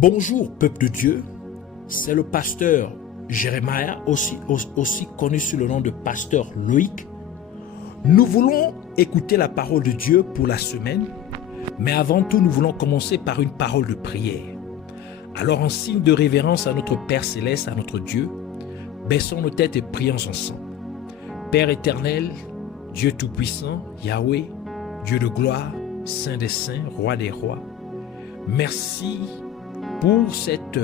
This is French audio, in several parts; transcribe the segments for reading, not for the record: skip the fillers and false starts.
Bonjour peuple de Dieu, c'est le pasteur Jérémia, aussi connu sous le nom de pasteur Loïc. Nous voulons écouter la parole de Dieu pour la semaine, mais avant tout nous voulons commencer par une parole de prière. Alors en signe de révérence à notre Père Céleste, à notre Dieu, baissons nos têtes et prions ensemble. Père éternel, Dieu Tout-Puissant, Yahweh, Dieu de gloire, Saint des Saints, Roi des Rois, merci pour cette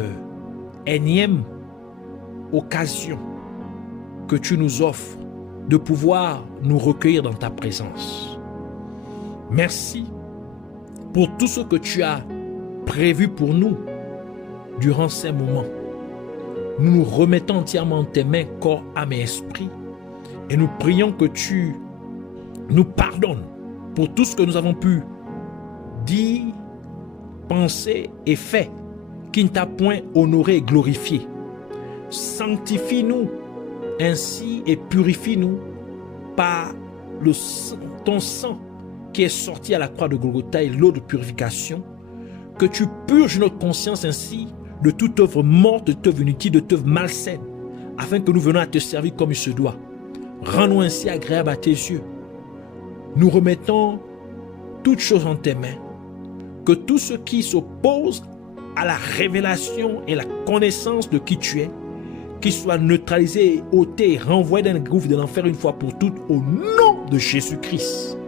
énième occasion que tu nous offres de pouvoir nous recueillir dans ta présence. Merci pour tout ce que tu as prévu pour nous durant ces moments. Nous nous remettons entièrement en tes mains, corps, âme et esprit, et nous prions que tu nous pardonnes pour tout ce que nous avons pu dire, penser et faire qui ne t'a point honoré et glorifié. Sanctifie-nous ainsi et purifie-nous par ton sang qui est sorti à la croix de Golgotha et l'eau de purification, que tu purges notre conscience ainsi de toute œuvre morte, de toute œuvre inutile, de toute œuvre malsaine, afin que nous venions à te servir comme il se doit. Rends-nous ainsi agréable à tes yeux. Nous remettons toutes choses en tes mains, que tout ce qui s'oppose à la révélation et la connaissance de qui tu es, qu'il soit neutralisé, ôté, renvoyé dans le gouffre de l'enfer une fois pour toutes, au nom de Jésus-Christ.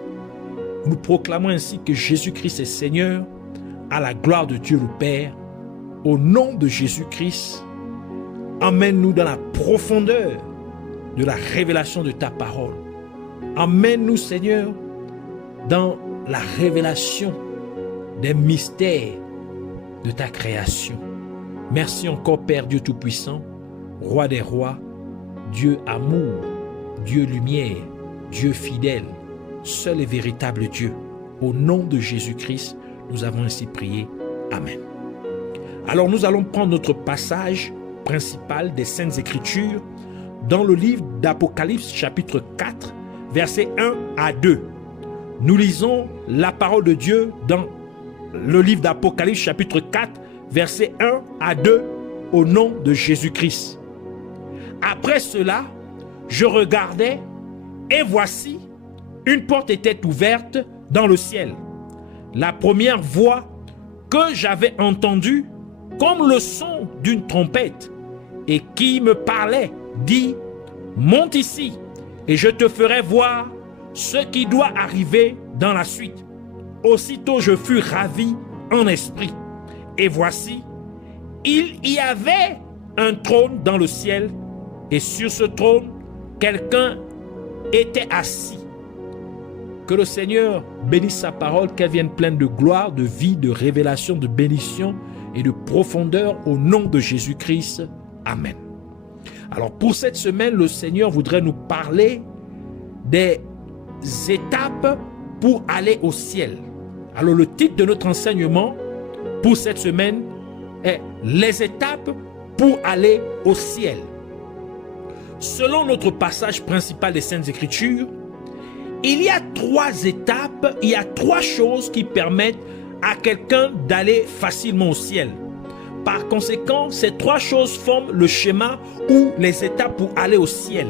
Nous proclamons ainsi que Jésus-Christ est Seigneur, à la gloire de Dieu le Père. Au nom de Jésus-Christ, emmène-nous dans la profondeur de la révélation de ta parole. Emmène-nous, Seigneur, dans la révélation des mystères de ta création. Merci encore, Père Dieu Tout-Puissant, Roi des rois, Dieu amour, Dieu lumière, Dieu fidèle, seul et véritable Dieu. Au nom de Jésus-Christ, nous avons ainsi prié. Amen. Alors nous allons prendre notre passage principal des Saintes Écritures dans le livre d'Apocalypse chapitre 4, versets 1 à 2. Nous lisons la parole de Dieu dans le livre d'Apocalypse chapitre 4, versets 1 à 2 au nom de Jésus-Christ. Après cela, je regardais et voici, une porte était ouverte dans le ciel. La première voix que j'avais entendue comme le son d'une trompette et qui me parlait dit: monte ici et je te ferai voir ce qui doit arriver dans la suite. Aussitôt je fus ravi en esprit et voici, il y avait un trône dans le ciel et sur ce trône quelqu'un était assis. Que le Seigneur bénisse sa parole, qu'elle vienne pleine de gloire, de vie, de révélation, de bénédiction et de profondeur au nom de Jésus-Christ. Amen. Alors pour cette semaine, le Seigneur voudrait nous parler des étapes pour aller au ciel. Alors le titre de notre enseignement pour cette semaine est les étapes pour aller au ciel. Selon notre passage principal des Saintes Écritures, il y a 3 étapes, il y a 3 choses qui permettent à quelqu'un d'aller facilement au ciel. Par conséquent, ces 3 choses forment le schéma ou les étapes pour aller au ciel.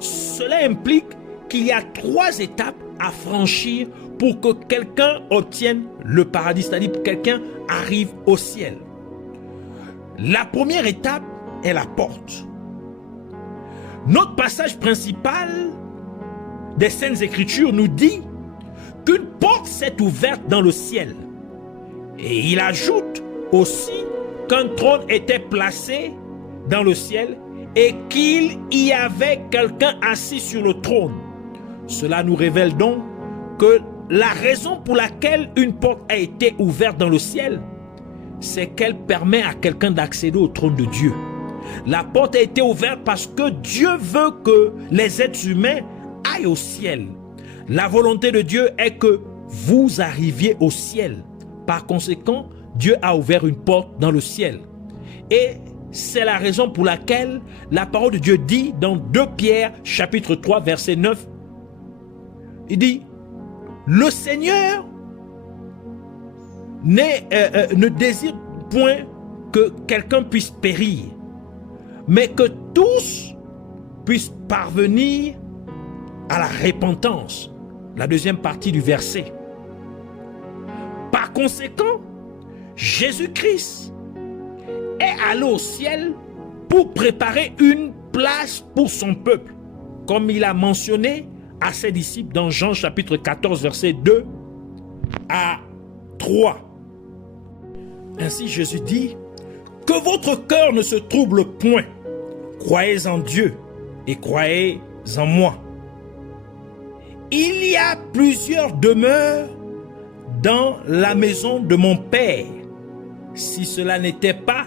Cela implique qu'il y a 3 étapes à franchir pour que quelqu'un obtienne le paradis, c'est-à-dire que quelqu'un arrive au ciel. La première étape est la porte. Notre passage principal des Saintes Écritures nous dit qu'une porte s'est ouverte dans le ciel. Et il ajoute aussi qu'un trône était placé dans le ciel et qu'il y avait quelqu'un assis sur le trône. Cela nous révèle donc que la raison pour laquelle une porte a été ouverte dans le ciel, c'est qu'elle permet à quelqu'un d'accéder au trône de Dieu. La porte a été ouverte parce que Dieu veut que les êtres humains aillent au ciel. La volonté de Dieu est que vous arriviez au ciel. Par conséquent, Dieu a ouvert une porte dans le ciel. Et c'est la raison pour laquelle la parole de Dieu dit dans 2 Pierre chapitre 3 verset 9, il dit: le Seigneur ne désire point que quelqu'un puisse périr, mais que tous puissent parvenir à la repentance. La deuxième partie du verset. Par conséquent, Jésus-Christ est allé au ciel pour préparer une place pour son peuple, comme il a mentionné à ses disciples dans Jean chapitre 14, verset 2 à 3. Ainsi Jésus dit, « Que votre cœur ne se trouble point, croyez en Dieu et croyez en moi. Il y a plusieurs demeures dans la maison de mon Père. Si cela n'était pas,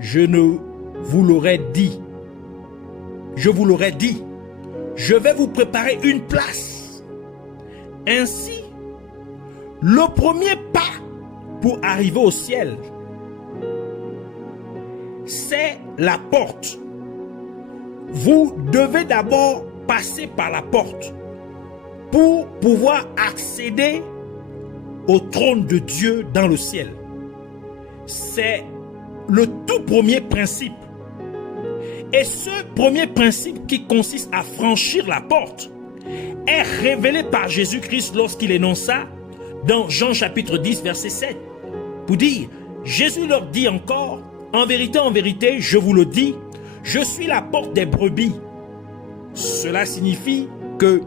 je ne vous l'aurais dit. Je vous l'aurais dit, je vais vous préparer une place. » Ainsi, le premier pas pour arriver au ciel, c'est la porte. Vous devez d'abord passer par la porte pour pouvoir accéder au trône de Dieu dans le ciel. C'est le tout premier principe. Et ce premier principe qui consiste à franchir la porte est révélé par Jésus-Christ lorsqu'il énonça dans Jean chapitre 10 verset 7 pour dire, Jésus leur dit encore, en vérité, je vous le dis, je suis la porte des brebis. Cela signifie que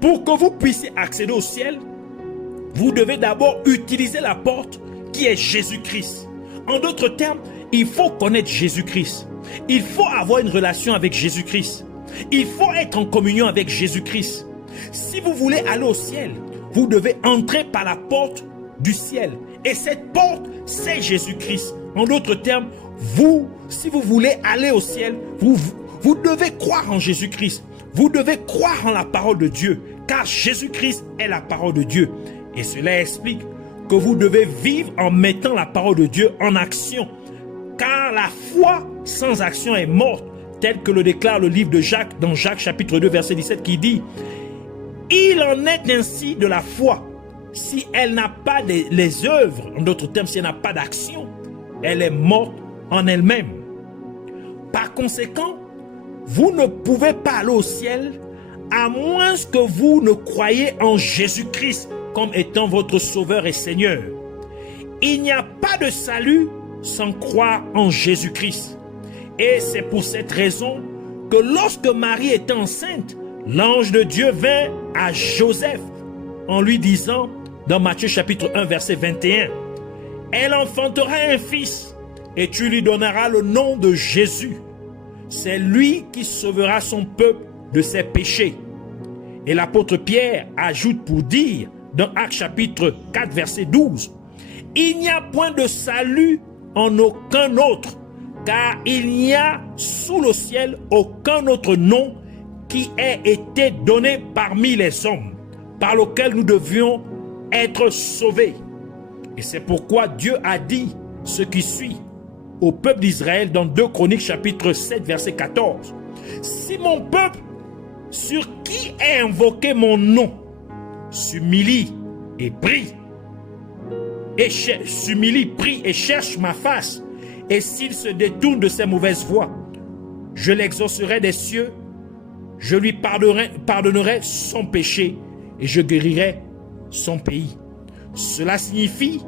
pour que vous puissiez accéder au ciel, vous devez d'abord utiliser la porte qui est Jésus-Christ. En d'autres termes, il faut connaître Jésus-Christ. Il faut avoir une relation avec Jésus-Christ. Il faut être en communion avec Jésus-Christ. Si vous voulez aller au ciel, vous devez entrer par la porte du ciel. Et cette porte, c'est Jésus-Christ. En d'autres termes, vous, si vous voulez aller au ciel, vous devez croire en Jésus-Christ. Vous devez croire en la parole de Dieu, car Jésus-Christ est la parole de Dieu. Et cela explique que vous devez vivre en mettant la parole de Dieu en action. Car la foi sans action est morte, tel que le déclare le livre de Jacques, dans Jacques chapitre 2 verset 17 qui dit, il en est ainsi de la foi. Si elle n'a pas les œuvres, en d'autres termes, si elle n'a pas d'action, elle est morte en elle-même. Par conséquent, vous ne pouvez pas aller au ciel à moins que vous ne croyez en Jésus-Christ comme étant votre Sauveur et Seigneur. Il n'y a pas de salut sans croire en Jésus-Christ. Et c'est pour cette raison que lorsque Marie était enceinte, l'ange de Dieu vint à Joseph en lui disant, dans Matthieu chapitre 1 verset 21, « Elle enfantera un fils et tu lui donneras le nom de Jésus. C'est lui qui sauvera son peuple de ses péchés. » Et l'apôtre Pierre ajoute pour dire, dans Actes chapitre 4 verset 12, « Il n'y a point de salut en aucun autre, car il n'y a sous le ciel aucun autre nom qui ait été donné parmi les hommes, par lequel nous devions être sauvés. » Et c'est pourquoi Dieu a dit ce qui suit au peuple d'Israël dans 2 Chroniques chapitre 7 verset 14. « Si mon peuple, sur qui est invoqué mon nom, s'humilie et prie, et cherche ma face, et s'il se détourne de ses mauvaises voies, je l'exaucerai des cieux, je lui pardonnerai son péché et je guérirai son pays. » Cela signifie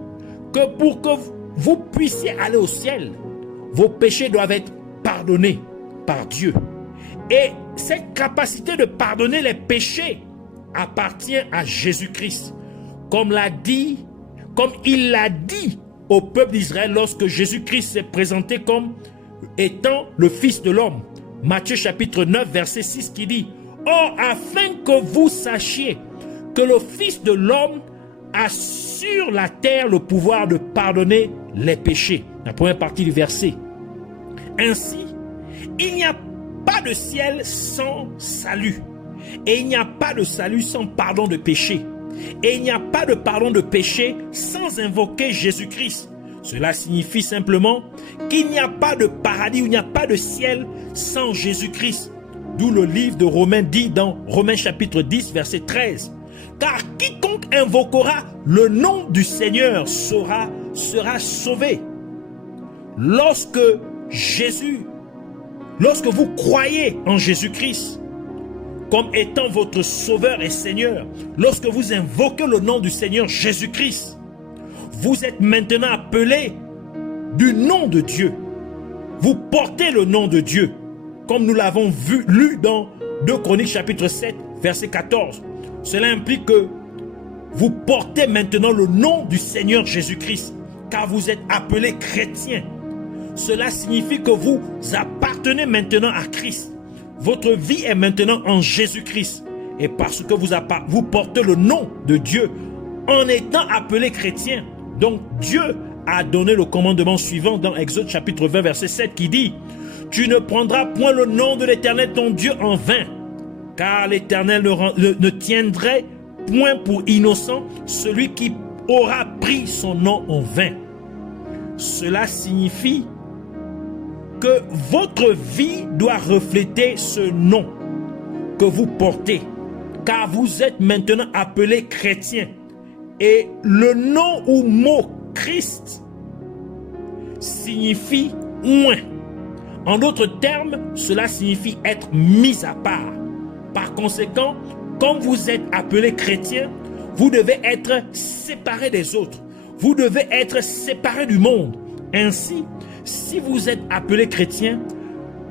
que pour que vous puissiez aller au ciel, vos péchés doivent être pardonnés par Dieu. Et cette capacité de pardonner les péchés appartient à Jésus-Christ. Comme il l'a dit au peuple d'Israël lorsque Jésus-Christ s'est présenté comme étant le Fils de l'homme. Matthieu chapitre 9 verset 6 qui dit, « Or, afin que vous sachiez que le Fils de l'homme a sur la terre le pouvoir de pardonner les péchés. » La première partie du verset. Ainsi, il n'y a pas de ciel sans salut. Et il n'y a pas de salut sans pardon de péché. Et il n'y a pas de pardon de péché sans invoquer Jésus-Christ. Cela signifie simplement qu'il n'y a pas de paradis, il n'y a pas de ciel sans Jésus-Christ. D'où le livre de Romains dit dans Romains chapitre 10 verset 13. « Car quiconque invoquera le nom du Seigneur sera sauvé. » lorsque vous croyez en Jésus-Christ comme étant votre Sauveur et Seigneur, lorsque vous invoquez le nom du Seigneur Jésus-Christ, vous êtes maintenant appelé du nom de Dieu. Vous portez le nom de Dieu, comme nous l'avons lu dans 2 Chroniques chapitre 7, verset 14. Cela implique que vous portez maintenant le nom du Seigneur Jésus-Christ, car vous êtes appelé chrétien. Cela signifie que vous appartenez maintenant à Christ. Votre vie est maintenant en Jésus-Christ. Et parce que vous portez le nom de Dieu en étant appelé chrétien, donc Dieu a donné le commandement suivant dans Exode chapitre 20 verset 7 qui dit: tu ne prendras point le nom de l'Éternel ton Dieu en vain, car l'Éternel ne tiendrait point pour innocent celui qui aura pris son nom en vain. Cela signifie que votre vie doit refléter ce nom que vous portez, car vous êtes maintenant appelé chrétien. Et le nom ou mot Christ signifie oint. En d'autres termes, cela signifie être mis à part. Par conséquent, comme vous êtes appelé chrétien, vous devez être séparé des autres. Vous devez être séparé du monde. Ainsi, si vous êtes appelé chrétien,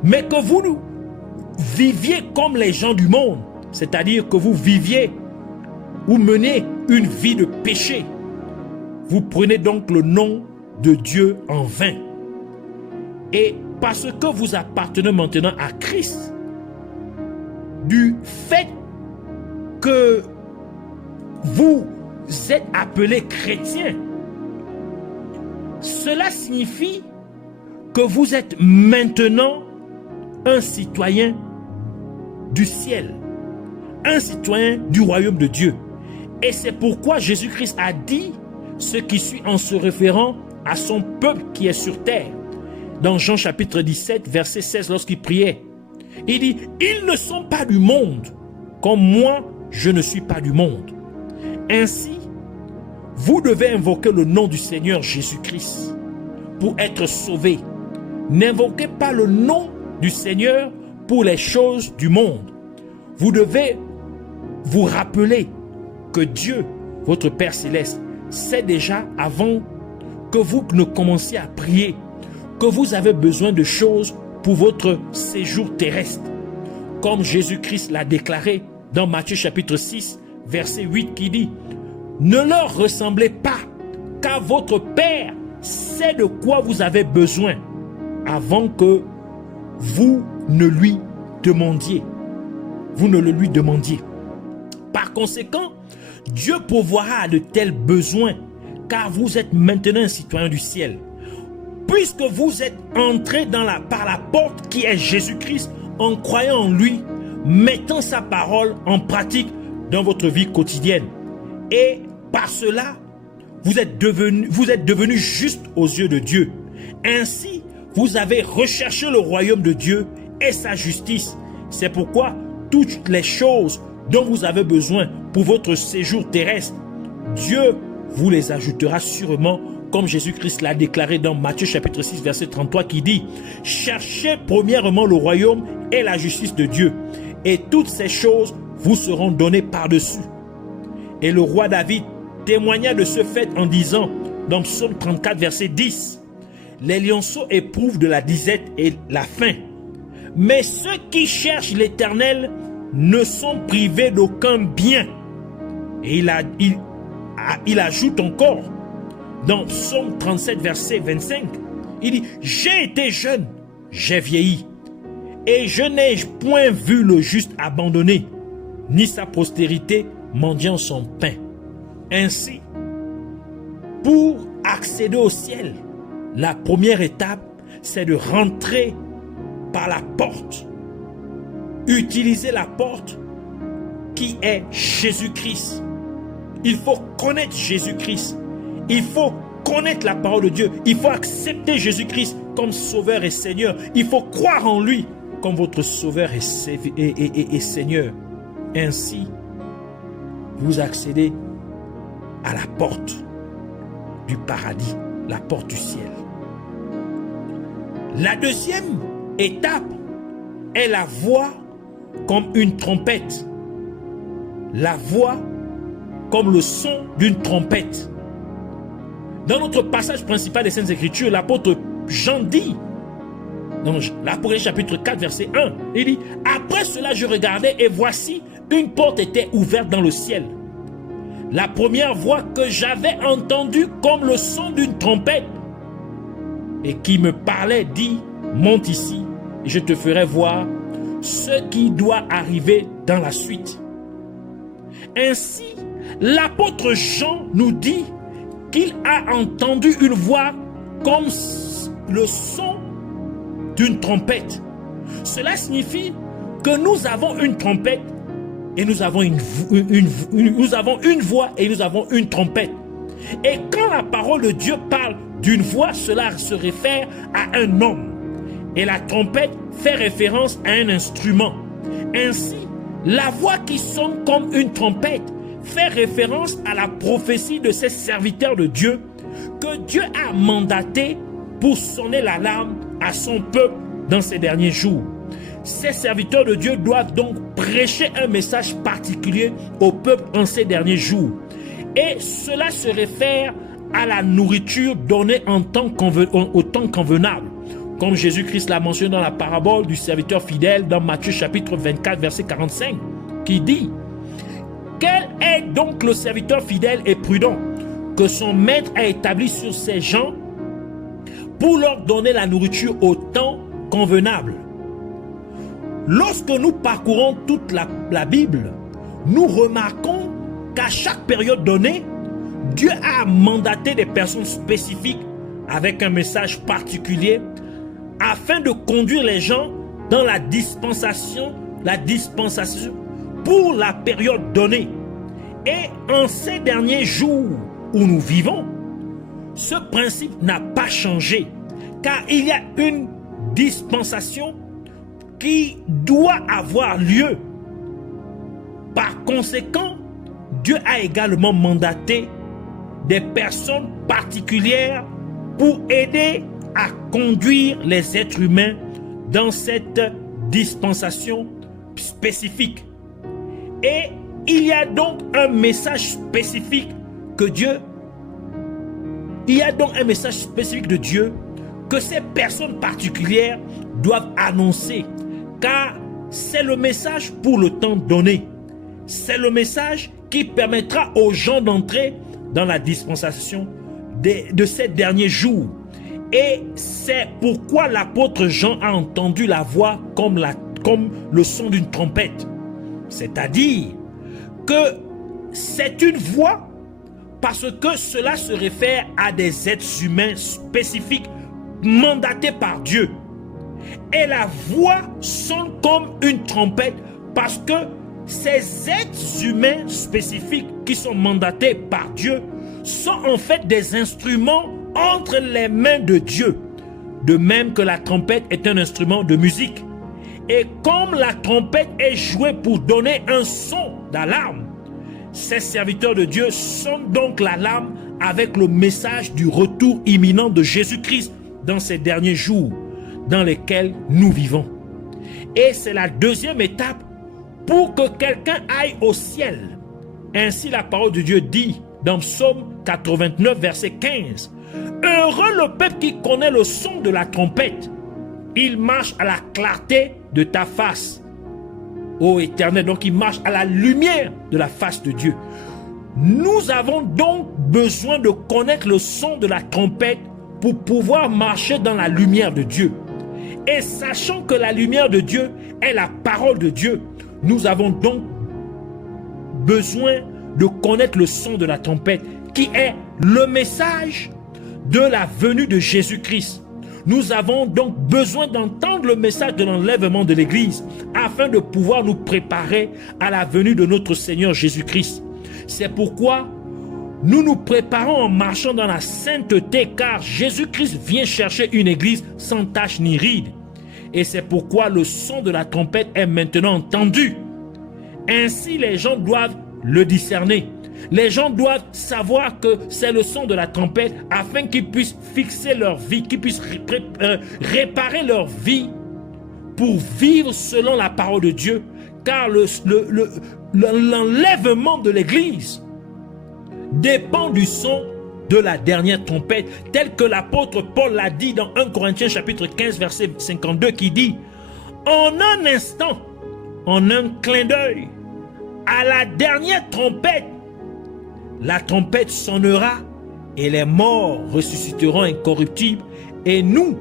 mais que vous viviez comme les gens du monde, c'est-à-dire que vous viviez ou menez une vie de péché, vous prenez donc le nom de Dieu en vain. Et parce que vous appartenez maintenant à Christ, du fait que vous êtes appelé chrétien, cela signifie que vous êtes maintenant un citoyen du ciel, un citoyen du royaume de Dieu. Et c'est pourquoi Jésus-Christ a dit ce qui suit en se référant à son peuple qui est sur terre. Dans Jean chapitre 17, verset 16, lorsqu'il priait, il dit: ils ne sont pas du monde, comme moi, je ne suis pas du monde. Ainsi, vous devez invoquer le nom du Seigneur Jésus-Christ pour être sauvé. N'invoquez pas le nom du Seigneur pour les choses du monde. Vous devez vous rappeler que Dieu, votre Père Céleste, sait déjà avant que vous ne commenciez à prier que vous avez besoin de choses pour votre séjour terrestre. Comme Jésus-Christ l'a déclaré dans Matthieu chapitre 6, verset 8 qui dit: ne leur ressemblez pas, car votre Père sait de quoi vous avez besoin avant que vous ne lui demandiez. Vous ne le lui demandiez. Par conséquent, Dieu pourvoira à de tels besoins, car vous êtes maintenant un citoyen du ciel. Puisque vous êtes entré par la porte qui est Jésus-Christ, en croyant en lui, mettant sa parole en pratique dans votre vie quotidienne. Et par cela, vous êtes devenu juste aux yeux de Dieu. Ainsi, vous avez recherché le royaume de Dieu et sa justice. C'est pourquoi toutes les choses dont vous avez besoin pour votre séjour terrestre, Dieu vous les ajoutera sûrement, comme Jésus-Christ l'a déclaré dans Matthieu chapitre 6 verset 33 qui dit: cherchez premièrement le royaume et la justice de Dieu, et toutes ces choses vous seront données par-dessus. Et le roi David témoigna de ce fait en disant dans Psaume 34 verset 10: les lionceaux éprouvent de la disette et la faim, mais ceux qui cherchent l'Éternel ne sont privés d'aucun bien. Et il ajoute encore dans Psaume 37 verset 25, il dit: j'ai été jeune, j'ai vieilli, et je n'ai point vu le juste abandonné, ni sa postérité mendiant son pain. Ainsi, pour accéder au ciel, la première étape, c'est de rentrer par la porte. Utiliser la porte qui est Jésus-Christ. Il faut connaître Jésus-Christ. Il faut connaître la parole de Dieu. Il faut accepter Jésus-Christ comme Sauveur et Seigneur. Il faut croire en lui comme votre Sauveur et Seigneur. Ainsi, vous accédez à la porte du paradis, la porte du ciel. La deuxième étape est la voix comme une trompette. La voix comme le son d'une trompette. Dans notre passage principal des Saintes Écritures, l'apôtre Jean dit, dans l'Apocalypse chapitre 4, verset 1, il dit, « Après cela, je regardais et voici, une porte était ouverte dans le ciel. La première voix que j'avais entendue comme le son d'une trompette et qui me parlait dit, « Monte ici et je te ferai voir ce qui doit arriver dans la suite. » Ainsi, l'apôtre Jean nous dit qu'il a entendu une voix comme le son d'une trompette. Cela signifie que nous avons une trompette et nous avons nous avons une voix et nous avons une trompette. Et quand la parole de Dieu parle d'une voix, cela se réfère à un homme. Et la trompette fait référence à un instrument. Ainsi, la voix qui sonne comme une trompette fait référence à la prophétie de ces serviteurs de Dieu que Dieu a mandaté pour sonner l'alarme à son peuple dans ces derniers jours. Ces serviteurs de Dieu doivent donc prêcher un message particulier au peuple en ces derniers jours. Et cela se réfère à la nourriture donnée au temps convenable. Comme Jésus-Christ l'a mentionné dans la parabole du serviteur fidèle dans Matthieu chapitre 24 verset 45 qui dit: quel est donc le serviteur fidèle et prudent que son maître a établi sur ses gens pour leur donner la nourriture au temps convenable? Lorsque nous parcourons toute la Bible, nous remarquons qu'à chaque période donnée, Dieu a mandaté des personnes spécifiques avec un message particulier afin de conduire les gens dans la dispensation pour la période donnée. Et en ces derniers jours où nous vivons, ce principe n'a pas changé, car il y a une dispensation qui doit avoir lieu. Par conséquent, Dieu a également mandaté des personnes particulières pour aider à conduire les êtres humains dans cette dispensation spécifique. Et il y a donc un message spécifique que Dieu, de Dieu que ces personnes particulières doivent annoncer, car c'est le message pour le temps donné. C'est le message qui permettra aux gens d'entrer dans la dispensation de ces derniers jours. Et c'est pourquoi l'apôtre Jean a entendu la voix comme le son d'une trompette. C'est-à-dire que c'est une voix parce que cela se réfère à des êtres humains spécifiques mandatés par Dieu. Et la voix sonne comme une trompette parce que ces êtres humains spécifiques qui sont mandatés par Dieu sont en fait des instruments entre les mains de Dieu. De même que la trompette est un instrument de musique. Et comme la trompette est jouée pour donner un son d'alarme, ces serviteurs de Dieu sonnent donc l'alarme avec le message du retour imminent de Jésus-Christ dans ces derniers jours dans lesquels nous vivons. Et c'est la deuxième étape pour que quelqu'un aille au ciel. Ainsi la parole de Dieu dit dans Psaume 89 verset 15: heureux le peuple qui connaît le son de la trompette. Il marche à la clarté de ta face, ô Éternel. Donc il marche à la lumière de la face de Dieu. Nous avons donc besoin de connaître le son de la trompette pour pouvoir marcher dans la lumière de Dieu. Et sachant que la lumière de Dieu est la parole de Dieu, nous avons donc besoin de connaître le son de la trompette, qui est le message de la venue de Jésus-Christ. Nous avons donc besoin d'entendre le message de l'enlèvement de l'Église afin de pouvoir nous préparer à la venue de notre Seigneur Jésus-Christ. C'est pourquoi nous nous préparons en marchant dans la sainteté, car Jésus-Christ vient chercher une Église sans tache ni ride. Et c'est pourquoi le son de la trompette est maintenant entendu. Ainsi, les gens doivent le discerner. Les gens doivent savoir que c'est le son de la trompette afin qu'ils puissent fixer leur vie, qu'ils puissent réparer leur vie pour vivre selon la parole de Dieu. Car l'enlèvement de l'Église dépend du son de la dernière trompette, tel que l'apôtre Paul l'a dit dans 1 Corinthiens chapitre 15 verset 52 qui dit: en un instant, en un clin d'œil, à la dernière trompette, la trompette sonnera et les morts ressusciteront incorruptibles et nous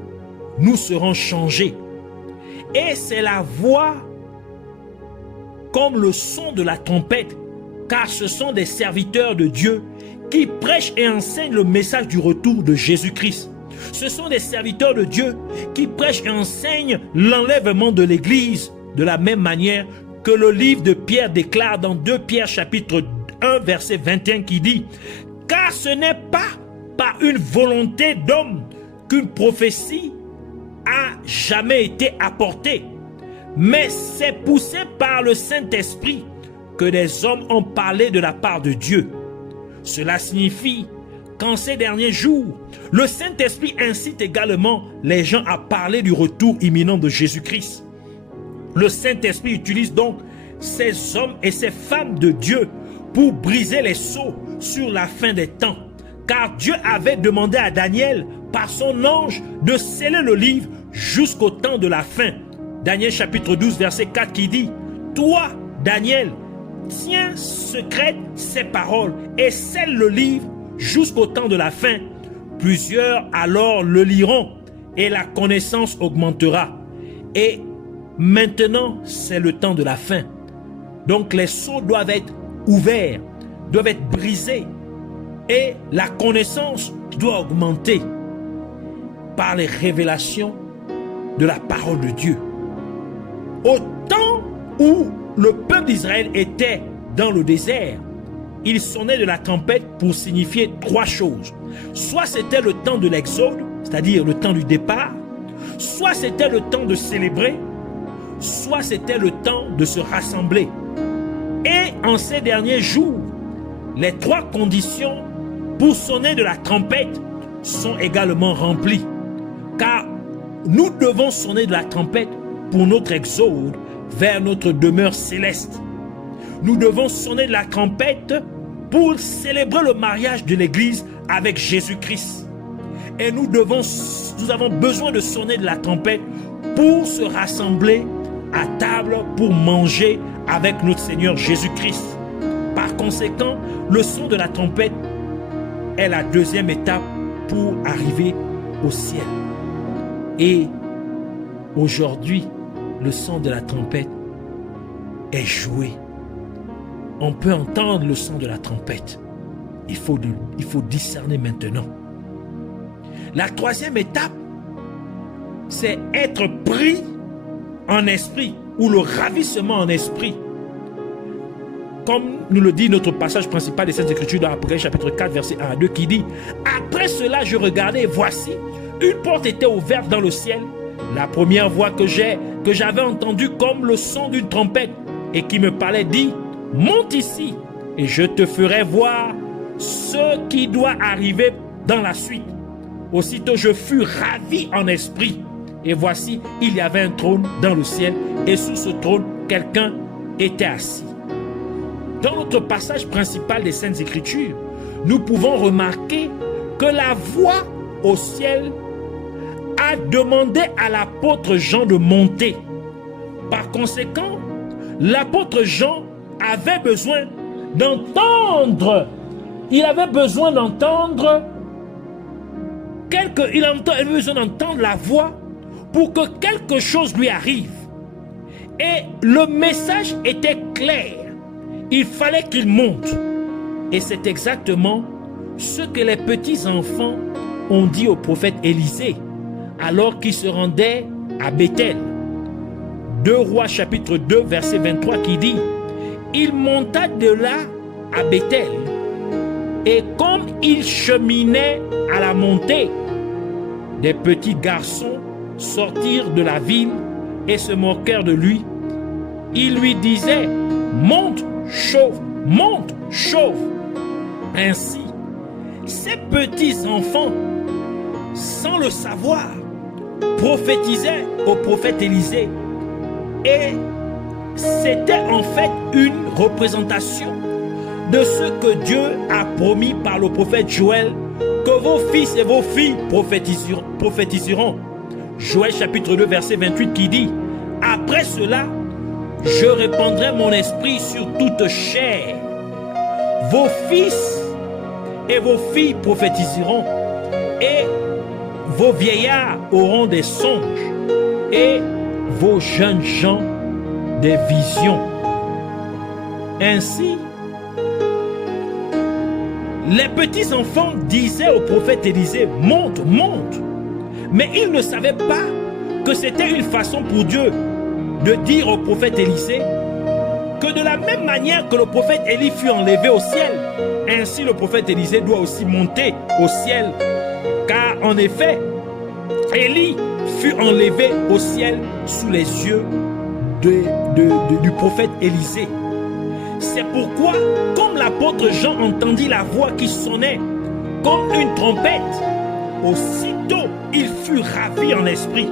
serons changés. Et c'est la voix comme le son de la trompette, car ce sont des serviteurs de Dieu qui prêchent et enseignent le message du retour de Jésus-Christ. Ce sont des serviteurs de Dieu qui prêchent et enseignent l'enlèvement de l'Église de la même manière que le livre de Pierre déclare dans 2 Pierre chapitre 1 verset 21 qui dit: car ce n'est pas par une volonté d'homme qu'une prophétie a jamais été apportée, mais c'est poussé par le Saint-Esprit que des hommes ont parlé de la part de Dieu. Cela signifie qu'en ces derniers jours, le Saint-Esprit incite également les gens à parler du retour imminent de Jésus-Christ. Le Saint-Esprit utilise donc ces hommes et ces femmes de Dieu pour briser les sceaux sur la fin des temps. Car Dieu avait demandé à Daniel par son ange de sceller le livre jusqu'au temps de la fin. Daniel chapitre 12 verset 4 qui dit: toi, Daniel, tiens secrète ces paroles et scelle le livre jusqu'au temps de la fin. Plusieurs alors le liront et la connaissance augmentera. Et maintenant, c'est le temps de la fin. Donc les sceaux doivent être ouverts, doivent être brisés et la connaissance doit augmenter par les révélations de la parole de Dieu. Au temps où le peuple d'Israël était dans le désert, il sonnait de la trompette pour signifier trois choses. Soit c'était le temps de l'exode, c'est-à-dire le temps du départ, soit c'était le temps de célébrer, soit c'était le temps de se rassembler. Et en ces derniers jours, les trois conditions pour sonner de la trompette sont également remplies. Car nous devons sonner de la trompette pour notre exode vers notre demeure céleste. Nous devons sonner de la trompette pour célébrer le mariage de l'Église avec Jésus-Christ. Et nous avons besoin de sonner de la trompette pour se rassembler à table pour manger avec notre Seigneur Jésus-Christ. Par conséquent, le son de la trompette est la deuxième étape pour arriver au ciel. Et aujourd'hui, le son de la trompette est joué. On peut entendre le son de la trompette. Il faut discerner maintenant. La troisième étape, c'est être pris en esprit ou le ravissement en esprit. Comme nous le dit notre passage principal des Saintes Écritures dans Apocalypse chapitre 4 verset 1 à 2 qui dit: après cela je regardais et voici une porte était ouverte dans le ciel. La première voix que j'avais entendue comme le son d'une trompette et qui me parlait dit: monte ici et je te ferai voir ce qui doit arriver dans la suite. Aussitôt je fus ravi en esprit et voici il y avait un trône dans le ciel et sous ce trône quelqu'un était assis. Dans notre passage principal des Saintes Écritures, nous pouvons remarquer que la voix au ciel a demandé à l'apôtre Jean de monter. Par conséquent, l'apôtre Jean avait besoin d'entendre. Il avait besoin d'entendre la voix pour que quelque chose lui arrive. Et le message était clair. Il fallait qu'il monte. Et c'est exactement ce que les petits-enfants ont dit au prophète Élisée alors qu'il se rendait à Béthel. 2 Rois chapitre 2 verset 23 qui dit: il monta de là à Béthel et comme il cheminait à la montée, des petits garçons sortirent de la ville et se moquèrent de lui. Ils lui disaient: monte, chauffe, monte, chauffe. Ainsi, ces petits enfants, sans le savoir, prophétisaient au prophète Élisée. Et c'était en fait une représentation de ce que Dieu a promis par le prophète Joël, que vos fils et vos filles prophétiseront. Joël chapitre 2 verset 28 qui dit: après cela, je répandrai mon esprit sur toute chair. Vos fils et vos filles prophétiseront, et vos vieillards auront des songes, et vos jeunes gens des visions. Ainsi, les petits enfants disaient au prophète Élisée: monte, monte. Mais ils ne savaient pas que c'était une façon pour Dieu de dire au prophète Élisée que de la même manière que le prophète Élie fut enlevé au ciel, ainsi le prophète Élisée doit aussi monter au ciel. Car en effet, Élie fut enlevé au ciel sous les yeux du prophète Élisée. C'est pourquoi, comme l'apôtre Jean entendit la voix qui sonnait comme une trompette, aussitôt il fut ravi en esprit.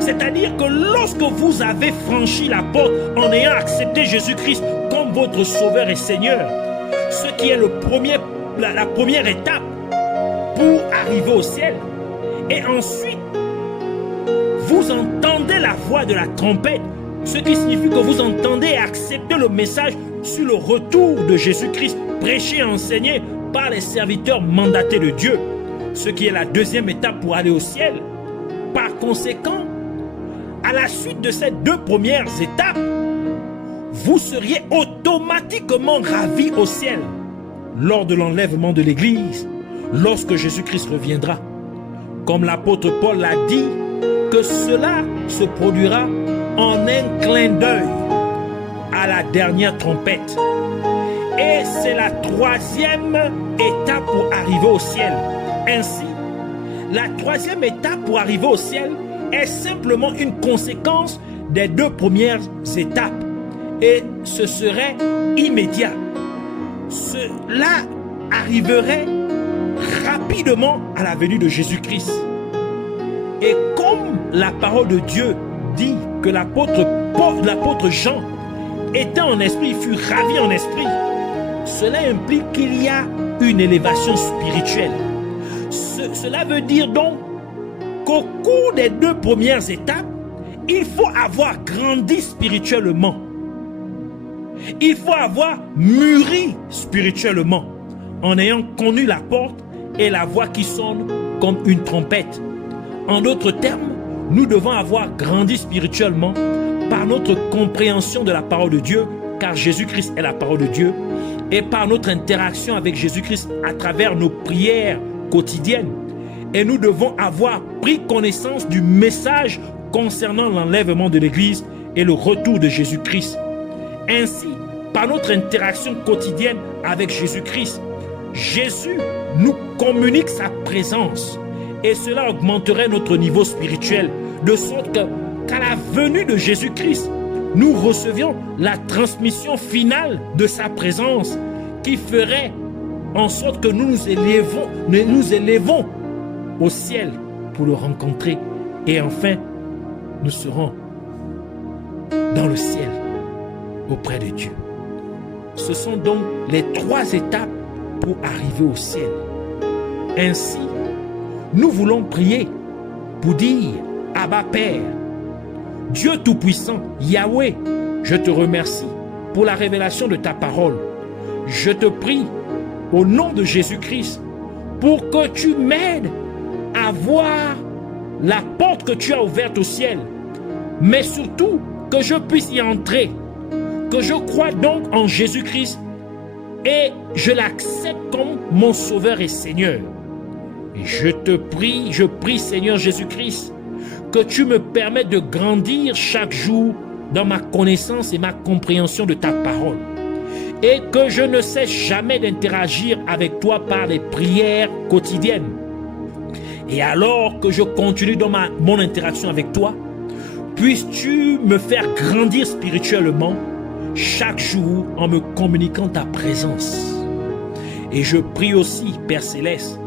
C'est-à-dire que lorsque vous avez franchi la porte en ayant accepté Jésus-Christ comme votre Sauveur et Seigneur, ce qui est la première étape pour arriver au ciel, et ensuite vous entendez la voix de la trompette, ce qui signifie que vous entendez et acceptez le message sur le retour de Jésus-Christ, prêché et enseigné par les serviteurs mandatés de Dieu, ce qui est la deuxième étape pour aller au ciel. Par conséquent, à la suite de ces deux premières étapes, vous seriez automatiquement ravis au ciel lors de l'enlèvement de l'Église, lorsque Jésus-Christ reviendra. Comme l'apôtre Paul l'a dit, que cela se produira en un clin d'œil à la dernière trompette. Et c'est la troisième étape pour arriver au ciel. Ainsi, la troisième étape pour arriver au ciel est simplement une conséquence des deux premières étapes. Et ce serait immédiat. Cela arriverait rapidement à la venue de Jésus-Christ. Et comme la parole de Dieu dit que l'apôtre Jean était en esprit, il fut ravi en esprit, cela implique qu'il y a une élévation spirituelle. Cela veut dire donc qu'au cours des deux premières étapes, il faut avoir grandi spirituellement. Il faut avoir mûri spirituellement en ayant connu la porte et la voix qui sonne comme une trompette. En d'autres termes, nous devons avoir grandi spirituellement par notre compréhension de la parole de Dieu, car Jésus-Christ est la parole de Dieu, et par notre interaction avec Jésus-Christ à travers nos prières quotidiennes. Et nous devons avoir pris connaissance du message concernant l'enlèvement de l'Église et le retour de Jésus-Christ. Ainsi, par notre interaction quotidienne avec Jésus-Christ, Jésus nous communique sa présence et cela augmenterait notre niveau spirituel, de sorte qu'à la venue de Jésus-Christ, nous recevions la transmission finale de sa présence qui ferait en sorte que nous nous élevons au ciel pour le rencontrer et enfin nous serons dans le ciel auprès de Dieu. Ce sont donc les trois étapes pour arriver au ciel. Ainsi, nous voulons prier pour dire: Abba Père, Dieu Tout-Puissant, Yahweh, je te remercie pour la révélation de ta parole. Je te prie au nom de Jésus-Christ pour que tu m'aides à voir la porte que tu as ouverte au ciel, mais surtout que je puisse y entrer, que je croie donc en Jésus-Christ et je l'accepte comme mon Sauveur et Seigneur. Et je prie Seigneur Jésus-Christ, que tu me permettes de grandir chaque jour dans ma connaissance et ma compréhension de ta parole. Et que je ne cesse jamais d'interagir avec toi par les prières quotidiennes. Et alors que je continue dans mon interaction avec toi, puisses-tu me faire grandir spirituellement chaque jour en me communiquant ta présence. Et je prie aussi, Père Céleste,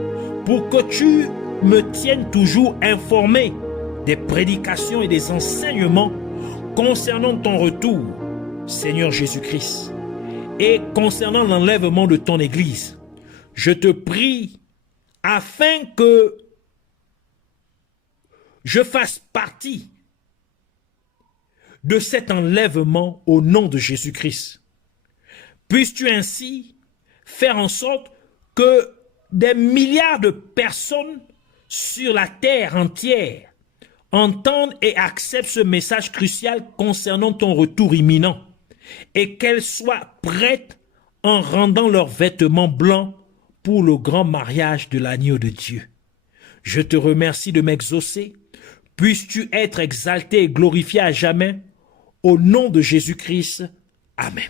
pour que tu me tiennes toujours informé des prédications et des enseignements concernant ton retour, Seigneur Jésus-Christ, et concernant l'enlèvement de ton Église. Je te prie afin que je fasse partie de cet enlèvement au nom de Jésus-Christ. Puisses-tu ainsi faire en sorte que des milliards de personnes sur la terre entière entendent et acceptent ce message crucial concernant ton retour imminent et qu'elles soient prêtes en rendant leurs vêtements blancs pour le grand mariage de l'agneau de Dieu. Je te remercie de m'exaucer. Puisses-tu être exalté et glorifié à jamais au nom de Jésus-Christ. Amen.